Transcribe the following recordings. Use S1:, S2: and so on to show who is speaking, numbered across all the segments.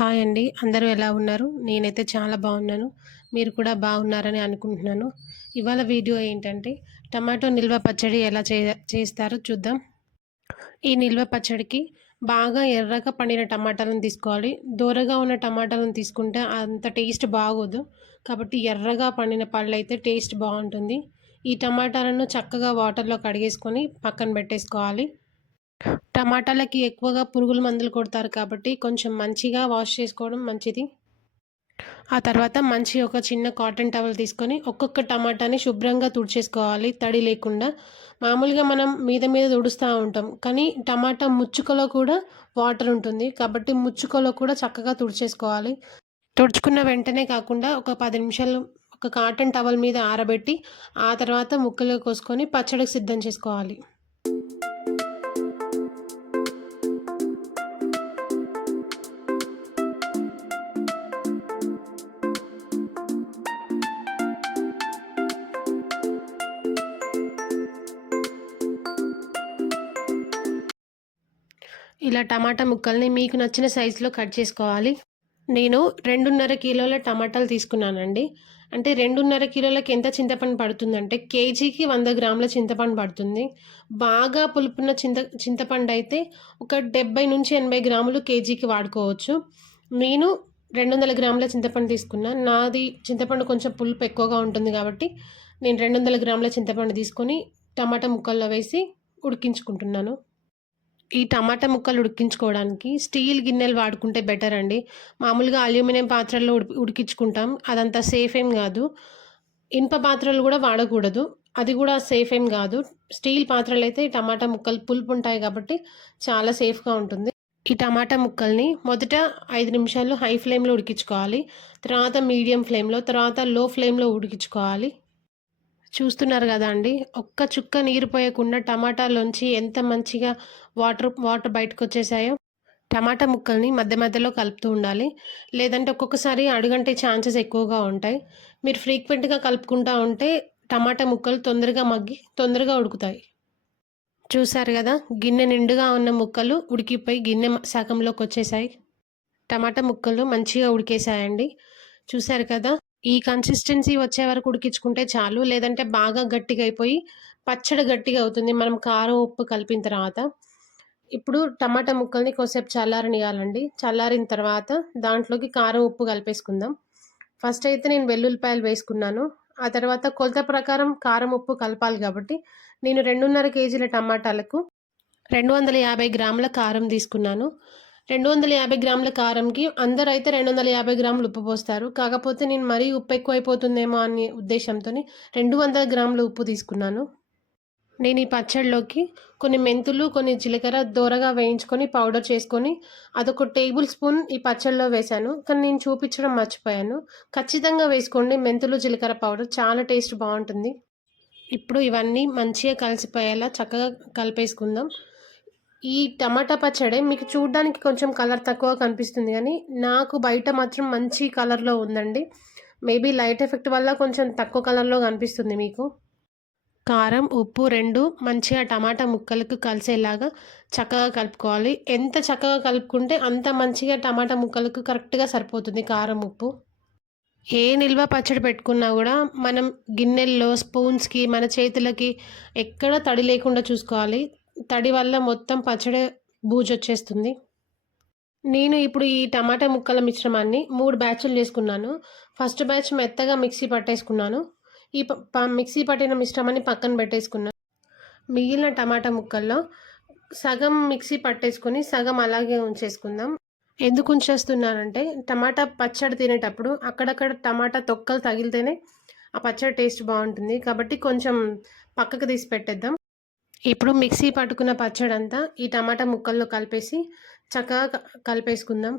S1: Hi అండి. అందరూ ఎలా ఉన్నారు? నేనైతే చాలా బాగున్నాను. మీరు కూడా బాగున్నారని అనుకుంటున్నాను. ఇవాళ వీడియో ఏంటంటే టమాటో నిల్వ పచ్చడి ఎలా చే చేస్తారో చూద్దాం. ఈ నిల్వ పచ్చడికి బాగా ఎర్రగా పండిన టమాటాలను తీసుకోవాలి. దూరగా ఉన్న టమాటాలను తీసుకుంటే అంత టేస్ట్ బాగోదు. కాబట్టి ఎర్రగా పండిన పళ్ళు అయితే టేస్ట్ బాగుంటుంది. ఈ టమాటాలను చక్కగా వాటర్లో కడిగేసుకొని పక్కన పెట్టేసుకోవాలి. టమాటాలకి ఎక్కువగా పురుగుల మందులు కొడతారు కాబట్టి కొంచెం మంచిగా వాష్ చేసుకోవడం మంచిది. ఆ తర్వాత మంచి ఒక చిన్న కాటన్ టవల్ తీసుకొని ఒక్కొక్క టమాటాని శుభ్రంగా తుడిచేసుకోవాలి తడి లేకుండా. మామూలుగా మనం మీద మీద తుడుస్తూ ఉంటాం కానీ టమాటా ముచ్చుకలో కూడా వాటర్ ఉంటుంది కాబట్టి ముచ్చుకలో కూడా చక్కగా తుడిచేసుకోవాలి. తుడుచుకున్న వెంటనే కాకుండా ఒక పది నిమిషాలు ఒక కాటన్ టవల్ మీద ఆరబెట్టి ఆ తర్వాత ముక్కలు కోసుకొని పచ్చడికి సిద్ధం చేసుకోవాలి. ఇలా టమాటా ముక్కల్ని మీకు నచ్చిన సైజులో కట్ చేసుకోవాలి. నేను రెండున్నర కిలోల టమాటాలు తీసుకున్నానండి. అంటే రెండున్నర కిలోలకి ఎంత చింతపండు పడుతుందంటే కేజీకి వంద గ్రాముల చింతపండు పడుతుంది. బాగా పులుపున్న చింత చింతపండు అయితే ఒక డెబ్బై నుంచి ఎనభై గ్రాములు కేజీకి వాడుకోవచ్చు. నేను రెండు వందల గ్రాముల చింతపండు తీసుకున్నా. నాది చింతపండు కొంచెం పులుపు ఎక్కువగా ఉంటుంది కాబట్టి నేను రెండు వందల గ్రాముల చింతపండు తీసుకొని టమాటా ముక్కల్లో వేసి ఉడికించుకుంటున్నాను. ఈ టమాటా ముక్కలు ఉడికించుకోవడానికి స్టీల్ గిన్నెలు వాడుకుంటే బెటర్ అండి. మామూలుగా అల్యూమినియం పాత్రల్లో ఉడి ఉడికించుకుంటాం. అదంతా సేఫ్ ఏం కాదు. ఇనుప పాత్రలు కూడా వాడకూడదు. అది కూడా సేఫ్ ఏం కాదు. స్టీల్ పాత్రలు అయితే టమాటా ముక్కలు పులుపు ఉంటాయి కాబట్టి చాలా సేఫ్గా ఉంటుంది. ఈ టమాటా ముక్కల్ని మొదట ఐదు నిమిషాలు హై ఫ్లేమ్లో ఉడికించుకోవాలి. తర్వాత మీడియం ఫ్లేమ్లో తర్వాత లో ఫ్లేమ్లో ఉడికించుకోవాలి. చూస్తున్నారు కదా అండి. ఒక్క చుక్క నీరు పోయకుండా టమాటాలోంచి ఎంత మంచిగా వాటర్ వాటర్ బయటకు వచ్చేసాయో టమాటా ముక్కల్ని మధ్య మధ్యలో కలుపుతూ ఉండాలి. లేదంటే ఒక్కొక్కసారి అడుగంటే ఛాన్సెస్ ఎక్కువగా ఉంటాయి. మీరు ఫ్రీక్వెంట్గా కలుపుకుంటూ ఉంటే టమాటా ముక్కలు తొందరగా మగ్గి తొందరగా ఉడుకుతాయి. చూసారు కదా గిన్నె నిండుగా ఉన్న ముక్కలు ఉడికిపోయి గిన్నె సగంలోకి వచ్చేసాయి. టమాటా ముక్కలు మంచిగా ఉడికేసాయండి. చూసారు కదా ఈ కన్సిస్టెన్సీ వచ్చే వరకు ఉడికించుకుంటే చాలు. లేదంటే బాగా గట్టిగా అయిపోయి పచ్చడి గట్టిగా అవుతుంది మనం కారం ఉప్పు కలిపిన తర్వాత ఇప్పుడు టమాటా ముక్కల్ని కొద్దిసేపు చల్లారనియాలండి చల్లారిన తర్వాత దాంట్లోకి కారం ఉప్పు కలిపేసుకుందాం. ఫస్ట్ అయితే నేను వెల్లుల్లిపాయలు వేసుకున్నాను. ఆ తర్వాత కొలత ప్రకారం కారం ఉప్పు కలపాలి కాబట్టి నేను రెండున్నర కేజీల టమాటాలకు రెండు వందల యాభై గ్రాముల కారం తీసుకున్నాను. రెండు వందల యాభై గ్రాముల కారంకి అందరూ అయితే రెండు వందల యాభై గ్రాములు ఉప్పు పోస్తారు. కాకపోతే నేను మరీ ఉప్పు ఎక్కువ అయిపోతుందేమో అనే ఉద్దేశంతో రెండు వందల గ్రాముల ఉప్పు తీసుకున్నాను. నేను ఈ పచ్చడిలోకి కొన్ని మెంతులు కొన్ని జీలకర్ర దోరగా వేయించుకొని పౌడర్ చేసుకొని అదొక టేబుల్ స్పూన్ ఈ పచ్చడిలో వేశాను. కానీ నేను చూపించడం మర్చిపోయాను. ఖచ్చితంగా వేసుకోండి. మెంతులు జీలకర్ర పౌడర్ చాలా టేస్ట్ బాగుంటుంది. ఇప్పుడు ఇవన్నీ మంచిగా కలిసిపోయేలా చక్కగా కలిపేసుకుందాం. ఈ టమాటా పచ్చడి మీకు చూడడానికి కొంచెం కలర్ తక్కువ కనిపిస్తుంది కానీ నాకు బయట మాత్రం మంచి కలర్లో ఉందండి. మేబీ లైట్ ఎఫెక్ట్ వల్ల కొంచెం తక్కువ కలర్లో కనిపిస్తుంది మీకు. కారం ఉప్పు రెండు మంచిగా టమాటా ముక్కలకు కలిసేలాగా చక్కగా కలుపుకోవాలి. ఎంత చక్కగా కలుపుకుంటే అంత మంచిగా టమాటా ముక్కలకు కరెక్ట్గా సరిపోతుంది కారం ఉప్పు. ఏ నిల్వ పచ్చడి పెట్టుకున్నా కూడా మనం గిన్నెల్లో స్పూన్స్కి మన చేతులకి ఎక్కడ తడి లేకుండా చూసుకోవాలి. తడి వల్ల మొత్తం పచ్చడి బూజు వచ్చేస్తుంది నేను ఇప్పుడు ఈ టమాటా ముక్కల మిశ్రమాన్ని మూడు బ్యాచ్లు చేసుకున్నాను. ఫస్ట్ బ్యాచ్ మెత్తగా మిక్సీ పట్టేసుకున్నాను. ఈ మిక్సీ పట్టిన మిశ్రమాన్ని పక్కన పెట్టేసుకున్నాను మిగిలిన టమాటా ముక్కల్లో సగం మిక్సీ పట్టేసుకొని సగం అలాగే ఉంచేసుకుందాం. ఎందుకు ఉంచేస్తున్నానంటే టమాటా పచ్చడి తినేటప్పుడు అక్కడక్కడ టమాటా తొక్కలు తగిలితేనే ఆ పచ్చడి టేస్ట్ బాగుంటుంది. కాబట్టి కొంచెం పక్కకు తీసి పెట్టేద్దాం. ఇప్పుడు మిక్సీ పట్టుకున్న పచ్చడంతా ఈ టమాటా ముక్కల్లో కలిపేసి చక్కగా కలిపేసుకుందాం.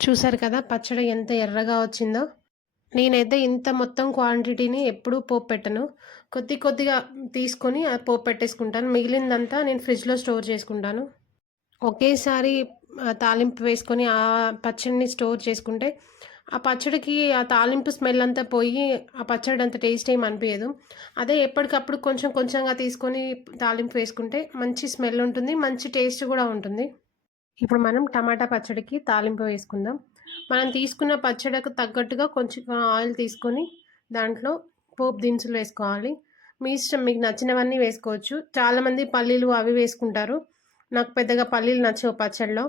S1: చూసారు కదా పచ్చడి ఎంత ఎర్రగా వచ్చిందో నేనైతే ఇంత మొత్తం క్వాంటిటీని ఎప్పుడూ పోపు పెట్టను. కొద్ది కొద్దిగా తీసుకొని పోపు పెట్టేసుకుంటాను. మిగిలిందంతా నేను ఫ్రిడ్జ్‌లో స్టోర్ చేసుకుంటాను. ఒకేసారి తాలింపు వేసుకొని ఆ పచ్చడిని స్టోర్ చేసుకుంటే, ఆ పచ్చడికి ఆ తాలింపు స్మెల్ అంతా పోయి, ఆ పచ్చడి అంత టేస్ట్ ఏమి అనిపించదు అదే ఎప్పటికప్పుడు కొంచెం కొంచెంగా తీసుకొని తాలింపు వేసుకుంటే మంచి స్మెల్ ఉంటుంది. మంచి టేస్ట్ కూడా ఉంటుంది. ఇప్పుడు మనం టమాటా పచ్చడికి తాలింపు వేసుకుందాం. మనం తీసుకున్న పచ్చడికి తగ్గట్టుగా కొంచెం ఆయిల్ తీసుకొని, దాంట్లో పోపు దినుసులు వేసుకోవాలి. మీ ఇష్టం మీకు నచ్చినవన్నీ వేసుకోవచ్చు. చాలామంది పల్లీలు అవి వేసుకుంటారు. నాకు పెద్దగా పల్లీలు నచ్చవు పచ్చడిలో.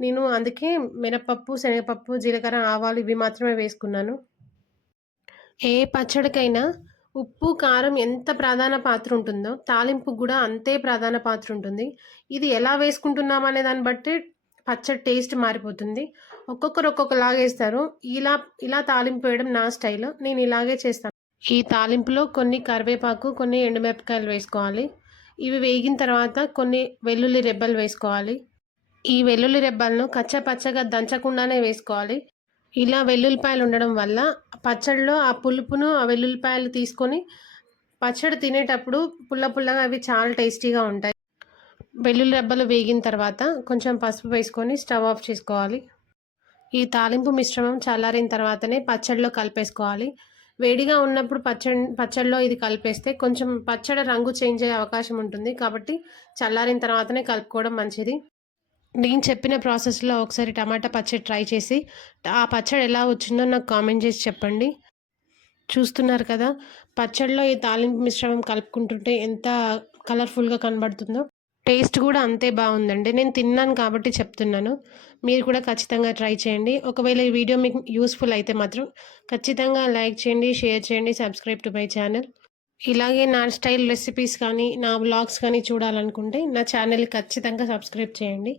S1: నేను అందుకే మినపప్పు, శనగపప్పు, జీలకర్ర, ఆవాలు ఇవి మాత్రమే వేసుకున్నాను. ఏ పచ్చడికైనా ఉప్పు, కారం ఎంత ప్రధాన పాత్ర ఉంటుందో, తాలింపు కూడా అంతే ప్రధాన పాత్ర ఉంటుంది. ఇది ఎలా వేసుకుంటున్నాం అనే దాన్ని బట్టి పచ్చడి టేస్ట్ మారిపోతుంది. ఒక్కొక్కరు ఒక్కొక్కలాగా వేస్తారు ఇలా ఇలా తాలింపు వేయడం నా స్టైల్. నేను ఇలాగే చేస్తాను. ఈ తాలింపులో కొన్ని కరివేపాకు, కొన్ని ఎండుమిరపకాయలు వేసుకోవాలి. ఇవి వేగిన తర్వాత కొన్ని వెల్లుల్లి రెబ్బలు వేసుకోవాలి. ఈ వెల్లుల్లి రెబ్బలను కచ్చా పచ్చగా దంచకుండానే వేసుకోవాలి. ఇలా వెల్లుల్లిపాయలు ఉండడం వల్ల పచ్చడిలో ఆ పులుపును ఆ వెల్లుల్లిపాయలు తీసుకొని పచ్చడి తినేటప్పుడు పుల్ల పుల్లగా అవి చాలా టేస్టీగా ఉంటాయి. వెల్లుల్లి రెబ్బలు వేగిన తర్వాత కొంచెం పసుపు వేసుకొని స్టవ్ ఆఫ్ చేసుకోవాలి. ఈ తాలింపు మిశ్రమం చల్లారిన తర్వాతనే పచ్చడిలో కలిపేసుకోవాలి. వేడిగా ఉన్నప్పుడు పచ్చడి పచ్చడిలో ఇది కలిపేస్తే కొంచెం పచ్చడి రంగు చేంజ్ అయ్యే అవకాశం ఉంటుంది. కాబట్టి చల్లారిన తర్వాతనే కలుపుకోవడం మంచిది. నేను చెప్పిన ప్రాసెస్‌లో ఒకసారి టమాటా పచ్చడి ట్రై చేసి, ఆ పచ్చడి ఎలా వచ్చిందో నాకు కామెంట్ చేసి చెప్పండి. చూస్తున్నారు కదా! పచ్చడిలో ఈ తాలింపు మిశ్రమం కలుపుకుంటుంటే ఎంత కలర్‌ఫుల్‌గా కనబడుతుందో. టేస్ట్ కూడా అంతే బాగుందండి నేను తిన్నాను కాబట్టి చెప్తున్నాను. మీరు కూడా ఖచ్చితంగా ట్రై చేయండి. ఒకవేళ ఈ వీడియో మీకు యూస్ఫుల్ అయితే మాత్రం ఖచ్చితంగా లైక్ చేయండి, షేర్ చేయండి, సబ్స్క్రైబ్ టు మై ఛానల్. ఇలాగే నా స్టైల్ రెసిపీస్ కానీ, నా వ్లాగ్స్ కానీ చూడాలనుకుంటే నా ఛానల్ ఖచ్చితంగా సబ్స్క్రైబ్ చేయండి.